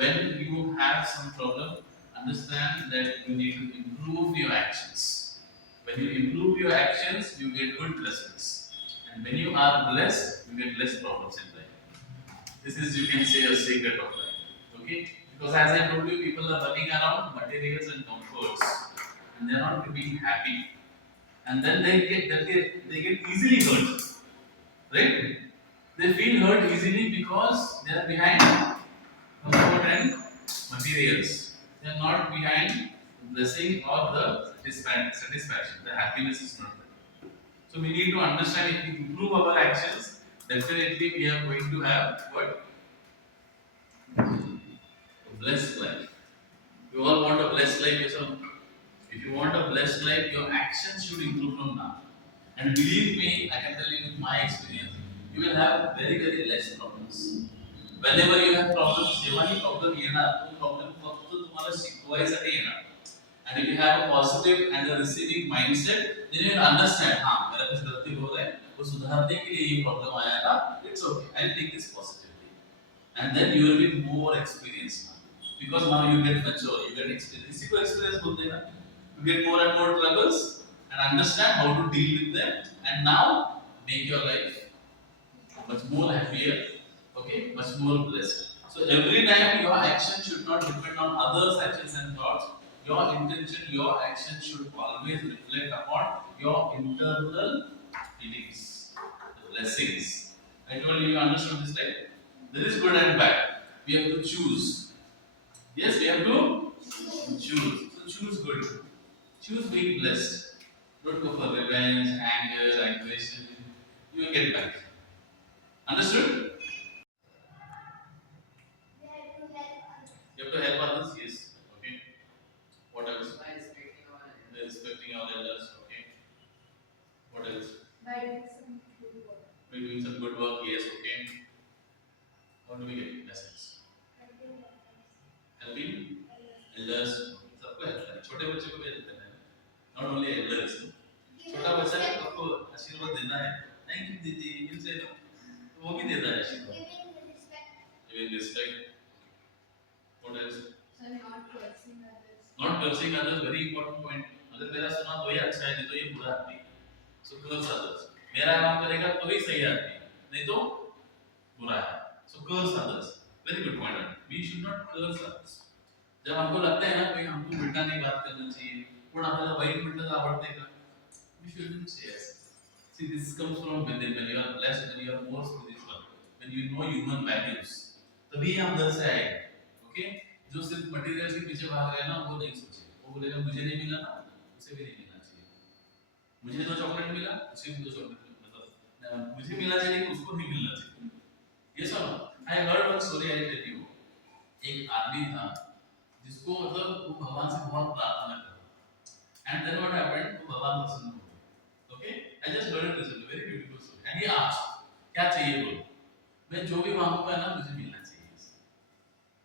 When you have some problem, understand that you need to improve your actions. When you improve your actions, you get good blessings. And when you are blessed, you get less problems in life. This is, you can say, a secret of life. Okay? Because as I told you, people are running around materials and comforts, and they're not being happy. And then they get easily hurt. Right? They feel hurt easily because they are behind comfort and materials. They are not behind blessing or the satisfaction. The happiness is not there. So we need to understand, if we improve our actions, definitely we are going to have what? A blessed life. We all want a blessed life. So if you want a blessed life, your actions should improve from now. And believe me, I can tell you with my experience, you will have very, very less problems. Whenever you have problems, जेव्हाही problem येणार, तो problem फक्त तुम्हाला शिकवायसाठी येणार. And if you have a positive and a receiving mindset, then you will understand, हाँ मेरा कुछ गलती हो रहा है, वो सुधारने के लिए ये problem आया था, it's okay, I'll take this positively. And then you will be more experienced now. Because now you get mature, you get experience. इसी को experience बोलते हैं ना. You get more and more troubles and understand how to deal with them, and now make your life much more happier, okay, much more blessed. So every time your action should not depend on others' actions and thoughts. Your intention, your action should always reflect upon your internal feelings, the blessings. I told you, you understood this, right? There is good and bad. We have to choose. Yes, we have to choose. So choose good. Choose being blessed. Don't go for revenge, anger, aggression. You will get back. Understood? You have to help others, yes. Okay. What else? By respecting our elders. Okay. What else? By doing some good work, yes. Okay. What do we get? Lessons. Helping elders. सबको help करना है. छोटे बच्चे को भी help करना है. Not only elders. छोटा बच्चा आपको आशीर्वाद देना है. Thank you दीदी. इनसे वो भी देता है आशीर्वाद. Giving respect. What else? Not cursing others, very important point. अगर मेरा सुना तो ये अच्छा है, नहीं तो ये बुरा आदमी. So curse others. मेरा काम करेगा तो ही सही आदमी, नहीं तो बुरा है. So curse others. Very good point. We should not curse others. जब हमको लगता है ना कोई हमको उल्टा नहीं बात करना चाहिए, कोण आपल्याला वाईट म्हटलं तर आवडते का? We shouldn't say yes. See, this comes from within. When you are blessed, when you are more spiritual, when you know human values, तभी हम अंदर से आएंगे. Okay? जो सिर्फ मटेरियल के पीछे भाग रहे हैं ना, वो नहीं सोचे. वो बोलेगा मुझे नहीं मिला ना, उसे भी नहीं मिलना चाहिए. मुझे तो चॉकलेट मिला, उसे भी तो चॉकलेट मिला. मुझे मिलना चाहिए, उसको नहीं मिलना चाहिए. ये सुनो. I heard one story, I tell you. एक आदमी था जिसको मतलब वो भगवान से बहुत प्रार्थना करता. And then what happened? वो भगवान प्रसन्न हो गए. Okay? I just heard it recently. Very beautiful story. And he asked, क्या चाहिए बोलो? मैं जो भी मांगूंगा ना, मुझे मिलना चाहिए.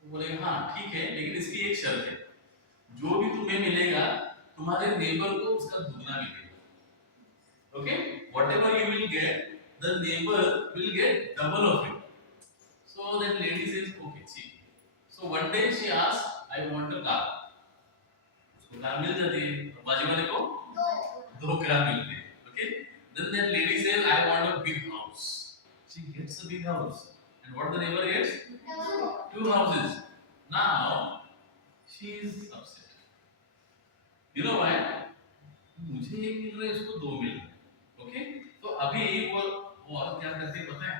वो बोलेगा हाँ ठीक है, लेकिन इसकी एक शर्त है. जो भी तुम्हें मिलेगा, तुम्हारे नेबर को उसका दुगना मिलेगा. Okay? Whatever you will get, the neighbor will get double of it. So that lady says, okay, ठीक. So one day she asked, I want a car. उसको कार मिल जाती है. बाजू वाले को दो कार मिलती है. Okay? Then that lady says, I want a big house. She gets a big house. And what the neighbor gets? Two houses. Now she is upset. You know why? मुझे एक मिल रहा है, इसको दो मिल रहा है. ओके? तो अभी वो औरत क्या करती है पता है?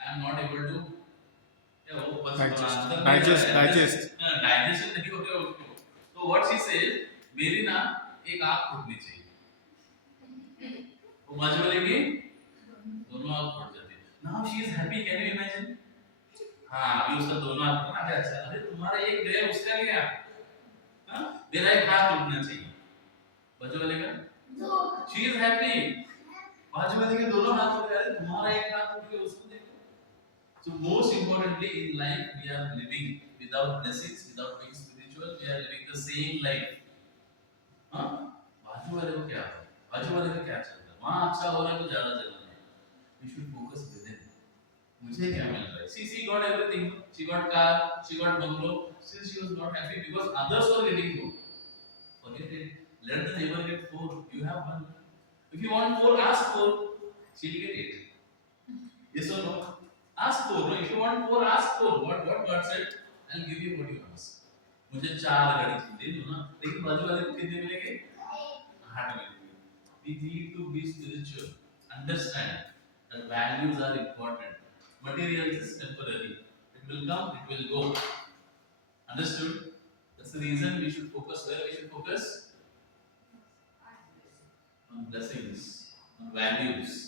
I am not able to क्या वो बस डाइजेस्ट डाइजेशन नहीं हो रहा उसको. तो व्हाट शी सेज, मेरी ना एक आंख फूटनी चाहिए. वो बाजू वाले की दोनों आंख फूट जाती है. Now she is happy. Can you imagine? हाँ, अभी उसका दोनों आंख फूटना. अरे अच्छा, अरे तुम्हारा एक गया, उसका गया. हाँ, मेरा एक हाथ फूटना चाहिए. बाजू वाले का शी इज हैप्पी. बाजू वाले के दोनों हाथ फूट गए, तुम्हारा एक हाथ फूट गया, उसको देखो. So most importantly in life, we are living without blessings, without being spiritual. We are living the same life. हाँ, बाजू वाले को क्या, बाजू वाले का क्या चल रहा है, वहाँ अच्छा हो रहा है तो ज्यादा चलना है. We should focus within. मुझे क्या मिल रहा है? She got everything. She got car, she got bungalow. Still she was not happy because others were getting more. Forget it. Let the neighbor get 4. You have 1. If you want 4, ask 4. She'll get 8. Yes or no? Ask 4. No? If you want 4, ask 4. What God said? I'll give you what you ask. मुझे 4 गाड़ी चाहिए दे दो ना. लेकिन बाजू वाले को कितने मिलेंगे? 8 मिलेंगे. We need to be spiritual. Understand that values are important. Materials is temporary. It will come, it will go. Understood? That's the reason we should focus. Where we should focus? On blessings, on values.